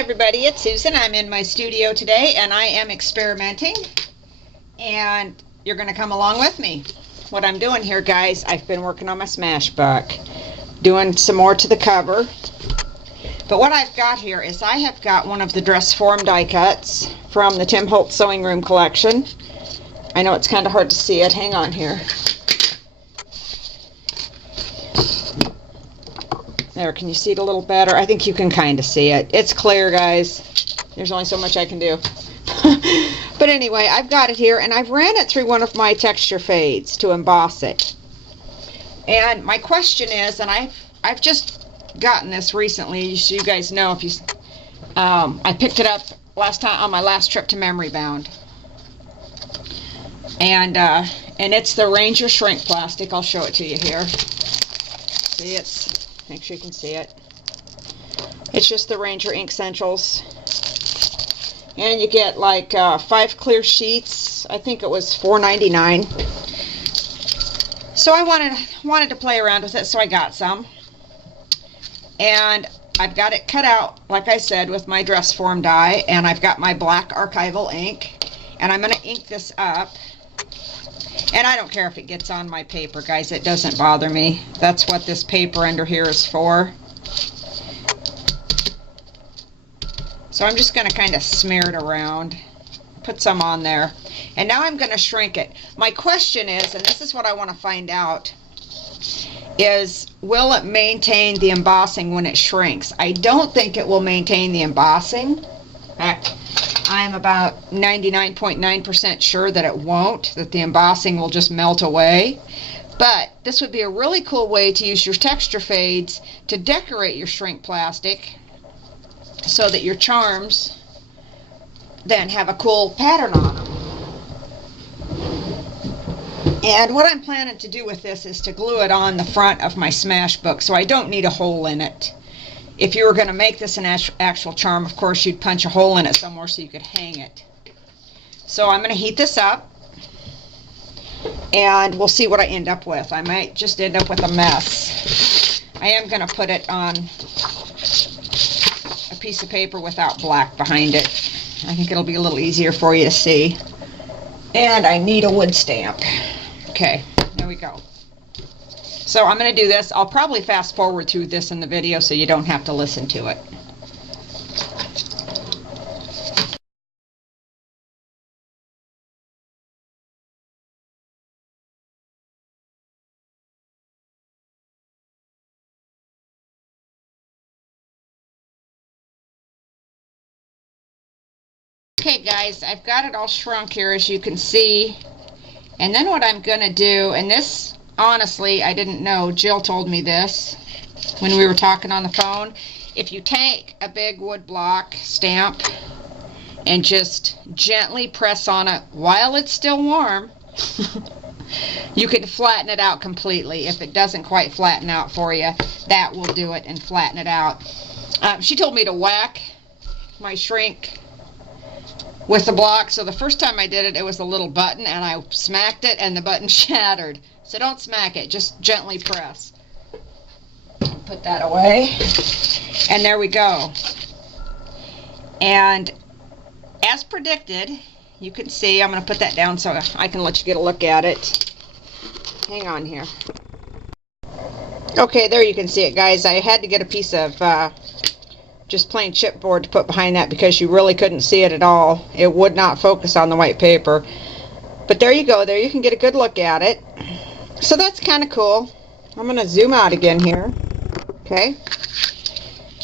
everybody, it's Susan. I'm in my studio today and I am experimenting, and you're going to come along with me. What I'm doing here, guys, I've been working on my Smashbook, doing some more to the cover. But what I've got here is I have got one of the dress form die cuts from the Tim Holtz Sewing Room collection. I know it's kind of hard to see it. Hang on here. There, can you see it a little better? I think you can kind of see it. It's clear, guys. There's only so much I can do. But anyway, I've got it here, and I've ran it through one of my texture fades to emboss it. And my question is, and I've just gotten this recently, so you guys know, if you, I picked it up last time on my last trip to Memory Bound. And it's the Ranger Shrink Plastic. I'll show it to you here. See, make sure you can see it. It's just the Ranger Ink Essentials. And you get like 5 clear sheets. I think it was $4.99. So I wanted to play around with it, so I got some. And I've got it cut out, like I said, with my dress form die. And I've got my black archival ink. And I'm going to ink this up. And I don't care if it gets on my paper, guys. It doesn't bother me. That's what this paper under here is for. So I'm just going to kind of smear it around. Put some on there. And now I'm going to shrink it. My question is, and this is what I want to find out, is will it maintain the embossing when it shrinks? I don't think it will maintain the embossing. In fact, I'm about 99.9% sure that it won't, that the embossing will just melt away. But this would be a really cool way to use your texture fades to decorate your shrink plastic so that your charms then have a cool pattern on them. And what I'm planning to do with this is to glue it on the front of my Smashbook, so I don't need a hole in it. If you were going to make this an actual charm, of course, you'd punch a hole in it somewhere so you could hang it. So I'm going to heat this up, and we'll see what I end up with. I might just end up with a mess. I am going to put it on a piece of paper without black behind it. I think it'll be a little easier for you to see. And I need a wood stamp. Okay, there we go. So I'm going to do this. I'll probably fast forward through this in the video so you don't have to listen to it. Okay guys, I've got it all shrunk here, as you can see. And then what I'm going to do, and this, honestly, I didn't know. Jill told me this when we were talking on the phone. If you take a big wood block stamp and just gently press on it while it's still warm, you can flatten it out completely. If it doesn't quite flatten out for you, that will do it and flatten it out. She told me to whack my shrink with the block. So the first time I did it, it was a little button, and I smacked it and the button shattered. So don't smack it, just gently press. Put that away. And there we go. And as predicted, you can see, I'm going to put that down so I can let you get a look at it. Hang on here. Okay, there you can see it, guys. I had to get a piece of just plain chipboard to put behind that because you really couldn't see it at all. It would not focus on the white paper. But there you go. There you can get a good look at it. So that's kind of cool. I'm going to zoom out again here. Okay.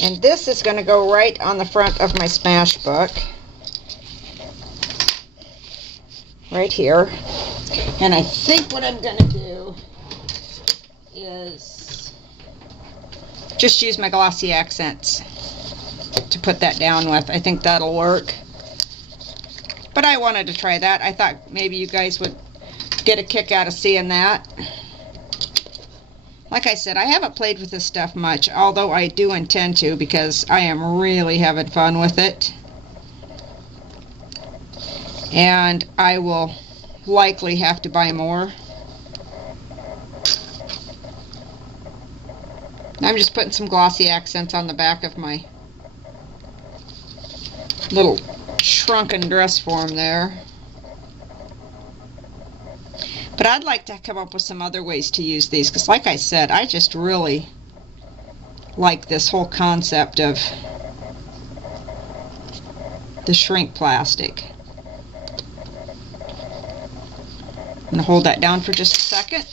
And this is going to go right on the front of my Smashbook. Right here. And I think what I'm going to do is just use my glossy accents to put that down with. I think that'll work. But I wanted to try that. I thought maybe you guys would get a kick out of seeing that. Like I said, I haven't played with this stuff much, although I do intend to because I am really having fun with it. And I will likely have to buy more. I'm just putting some glossy accents on the back of my little shrunken dress form there. But I'd like to come up with some other ways to use these, because like I said, I just really like this whole concept of the shrink plastic. I'm going to hold that down for just a second.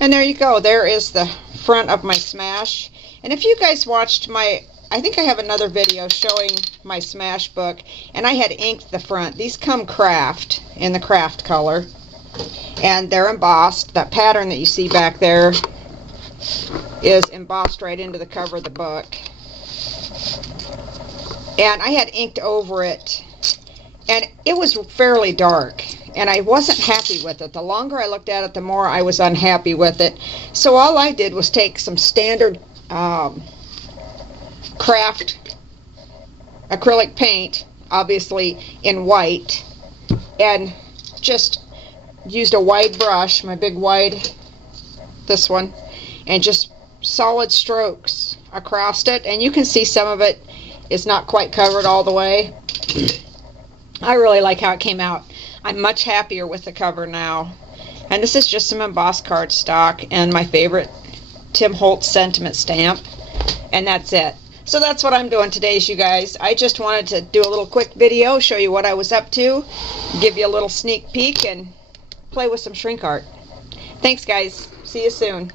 And there you go. There is the front of my Smash. And if you guys watched my, I think I have another video showing my Smash book, and I had inked the front. These come craft, in the craft color, and they're embossed. That pattern that you see back there is embossed right into the cover of the book. And I had inked over it, and it was fairly dark, and I wasn't happy with it. The longer I looked at it, the more I was unhappy with it. So all I did was take some standard craft acrylic paint, obviously in white, and just used a wide brush, my big wide, this one, and just solid strokes across it. And you can see some of it is not quite covered all the way. I really like how it came out. I'm much happier with the cover now. And this is just some embossed cardstock and my favorite Tim Holtz sentiment stamp, and that's it. So that's what I'm doing today, you guys. I just wanted to do a little quick video, show you what I was up to, give you a little sneak peek, and play with some shrink art. Thanks, guys. See you soon.